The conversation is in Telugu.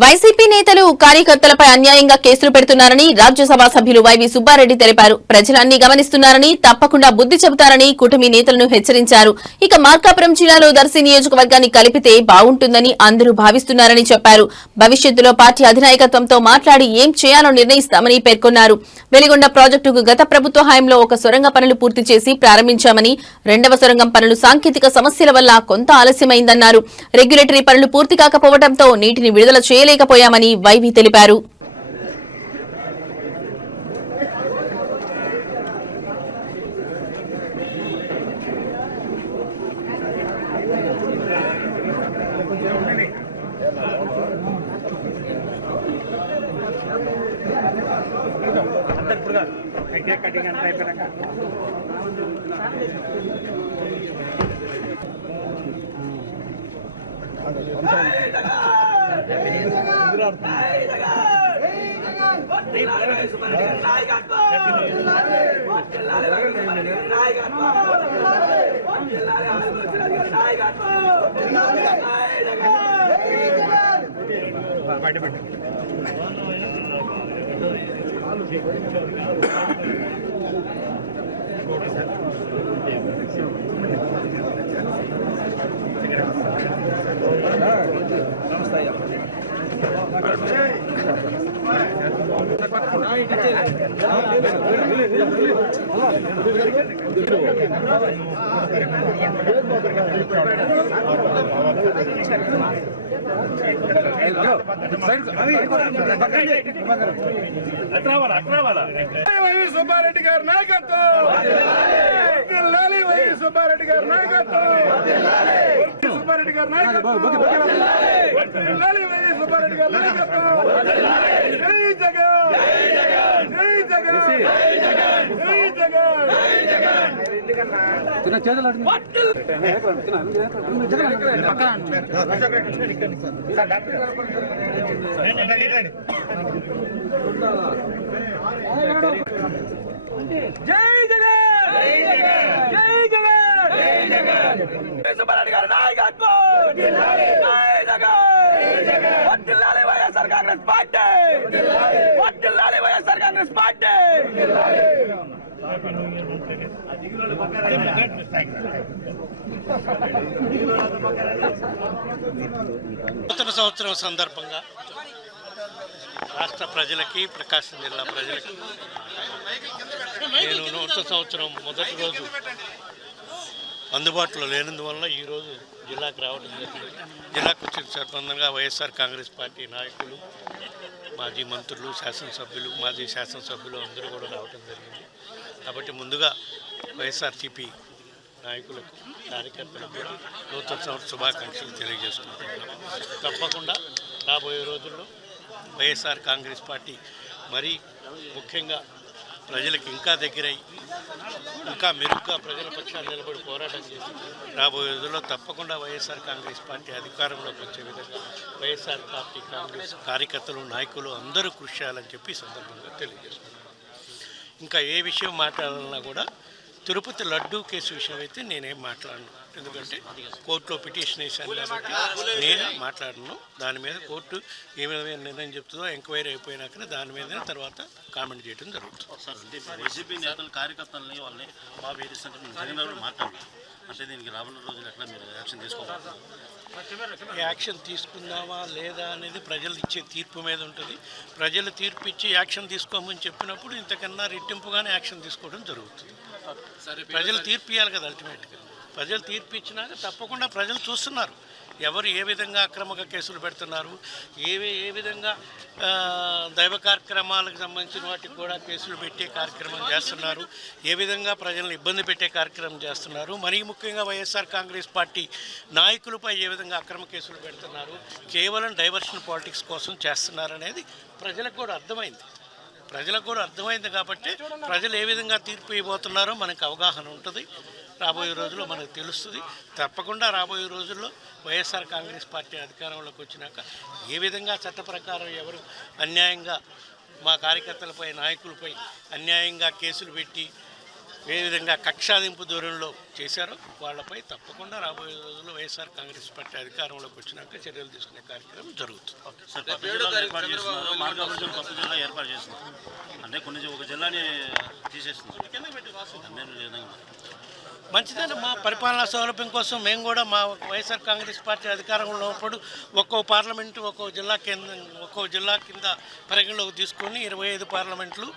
వైసీపీ నేతలు కార్యకర్తలపై అన్యాయంగా కేసులు పెడుతున్నారని రాజ్యసభ సభ్యులు వైవి సుబ్బారెడ్డి తెలిపారు. ప్రజలన్నీ గమనిస్తున్నారని, తప్పకుండా బుద్ది చెబుతారని కూటమి నేతలను హెచ్చరించారు. ఇక మార్కాపురం జిల్లాలో దర్శి నియోజకవర్గాన్ని కలిపితే బాగుంటుందని అందరూ భావిస్తున్నారని చెప్పారు. భవిష్యత్తులో పార్టీ అధినాయకత్వంతో మాట్లాడి ఏం చేయాలో నిర్ణయిస్తామని పేర్కొన్నారు. వెలిగొండ ప్రాజెక్టుకు గత ప్రభుత్వ హయాంలో ఒక సొరంగ పనులు పూర్తి చేసి ప్రారంభించామని, రెండవ సొరంగం పనులు సాంకేతిక సమస్యల వల్ల కొంత ఆలస్యమైందన్నారు. రెగ్యులేటరీ పనులు పూర్తి కాకపోవడంతో నీటిని విడుదల చేయలేకపోయామని వైవి తెలిపారు. సుబ్బారెడ్డి గారి నాయకత్వం, సుబ్బారెడ్డి గారి నాయకత్వం, సుబ్బారెడ్డి గారి నాయకత్వం, సుబ్బారెడ్డి గారి నాయకత్వం. జై జగన్, జై జగన్, జై జగన్. జై జగన్, జై జగన్, జై జగన్. సుబ్బారెడ్డి గారి నాయకత్వం, జై జగన్. వర్ధిల్లాలి వైఎస్ఆర్ కాంగ్రెస్ పార్టీ, వర్ధిల్లాలి వైఎస్ఆర్ కాంగ్రెస్ పార్టీ. నూతన సంవత్సరం సందర్భంగా రాష్ట్ర ప్రజలకి, ప్రకాశం జిల్లా ప్రజలకి నేను నూతన సంవత్సరం మొదటి రోజు అందుబాటులో లేనందువల్ల ఈరోజు జిల్లాకు రావడం జరిగింది. జిల్లాకు వచ్చిన సందర్భంగా వైఎస్ఆర్ కాంగ్రెస్ పార్టీ నాయకులు, మాజీ మంత్రులు, శాసనసభ్యులు, మాజీ శాసనసభ్యులు అందరూ కూడా రావడం జరిగింది. కాబట్టి ముందుగా వైఎస్ఆర్సీపీ నాయకులకు, కార్యకర్తలకు కూడా నూతన సంవత్సర శుభాకాంక్షలు తెలియజేసుకుంటున్నాం. తప్పకుండా రాబోయే రోజుల్లో వైఎస్ఆర్ కాంగ్రెస్ పార్టీ మరీ ముఖ్యంగా ప్రజలకు ఇంకా దగ్గరై ఇంకా మెరుగ్గా ప్రజల పక్షాన్ని నిలబడి పోరాటం చేసి రాబోయే రోజుల్లో తప్పకుండా వైఎస్ఆర్ కాంగ్రెస్ పార్టీ అధికారంలోకి వచ్చే విధంగా వైఎస్ఆర్ పార్టీ కాంగ్రెస్ కార్యకర్తలు, నాయకులు అందరూ కృషి చేయాలని చెప్పి సందర్భంగా తెలియజేస్తున్నాను. ఇంకా ఏ విషయం మాట్లాడాలన్నా కూడా తిరుపతి లడ్డూ కేసు విషయం అయితే నేనేం మాట్లాడను. ఎందుకంటే కోర్టులో పిటిషన్ వేశాను కాబట్టి నేను మాట్లాడను. దాని మీద కోర్టు ఏ విధమైన నిర్ణయం చెప్తుందో ఎంక్వైరీ అయిపోయినాకనే దాని మీద తర్వాత కామెంట్ చేయడం జరుగుతుంది. సార్, అంటే వైసీపీ నేతలు, కార్యకర్తలని వాళ్ళని బాగా వేధిస్తుంటే మాట్లాడారు. అంటే దీనికి రాబోయే రోజులు ఎట్లా మీరు యాక్షన్ తీసుకోవాలి? యాక్షన్ తీసుకుందామా లేదా అనేది ప్రజలు ఇచ్చే తీర్పు మీద ఉంటుంది. ప్రజలు తీర్పు ఇచ్చి యాక్షన్ తీసుకోమని చెప్పినప్పుడు ఇంతకన్నా రెట్టింపుగానే యాక్షన్ తీసుకోవడం జరుగుతుంది. ప్రజలు తీర్పు ఇవ్వాలి కదా. అల్టిమేట్గా ప్రజలు తీర్పు ఇచ్చినాక తప్పకుండా ప్రజలు చూస్తున్నారు ఎవరు ఏ విధంగా అక్రమంగా కేసులు పెడుతున్నారు, ఏ విధంగా దైవ కార్యక్రమాలకు సంబంధించిన వాటికి కూడా కేసులు పెట్టే కార్యక్రమం చేస్తున్నారు, ఏ విధంగా ప్రజలను ఇబ్బంది పెట్టే కార్యక్రమం చేస్తున్నారు, మరీ ముఖ్యంగా వైఎస్ఆర్ కాంగ్రెస్ పార్టీ నాయకులపై ఏ విధంగా అక్రమ కేసులు పెడుతున్నారు, కేవలం డైవర్షన్ పాలిటిక్స్ కోసం చేస్తున్నారు అనేది ప్రజలకు కూడా అర్థమైంది. కాబట్టి ప్రజలు ఏ విధంగా తీర్పు ఇవ్వబోతున్నారో మనకు అవగాహన ఉంటుంది. రాబోయే రోజుల్లో మనకు తెలుస్తుంది. తప్పకుండా రాబోయే రోజుల్లో వైఎస్ఆర్ కాంగ్రెస్ పార్టీ అధికారంలోకి వచ్చినాక ఏ విధంగా చట్ట ప్రకారం ఎవరు అన్యాయంగా మా కార్యకర్తలపై, నాయకులపై అన్యాయంగా కేసులు పెట్టి ఏ విధంగా కక్షాదింపు దూరంలో చేశారో వాళ్ళపై తప్పకుండా రాబోయే రోజుల్లో వైఎస్ఆర్ కాంగ్రెస్ పార్టీ అధికారంలోకి వచ్చినాక చర్యలు తీసుకునే కార్యక్రమం జరుగుతుంది. సార్ కొత్త జిల్లాలు ఏర్పాటు చేస్తున్నారు, మార్కాపురం కొత్త జిల్లా ఏర్పాటు చేస్తున్నారు అంటే ఒక జిల్లాని తీసేస్తున్నారు. దాని మీద మంచిదని మా పరిపాలనా సౌలభ్యం కోసం మేము కూడా మా వైఎస్ఆర్ కాంగ్రెస్ పార్టీ అధికారంలో ఉన్నప్పుడు ఒక్కో పార్లమెంటు ఒక్కో జిల్లా కింద పరిగణలోకి తీసుకొని 25 పార్లమెంట్లు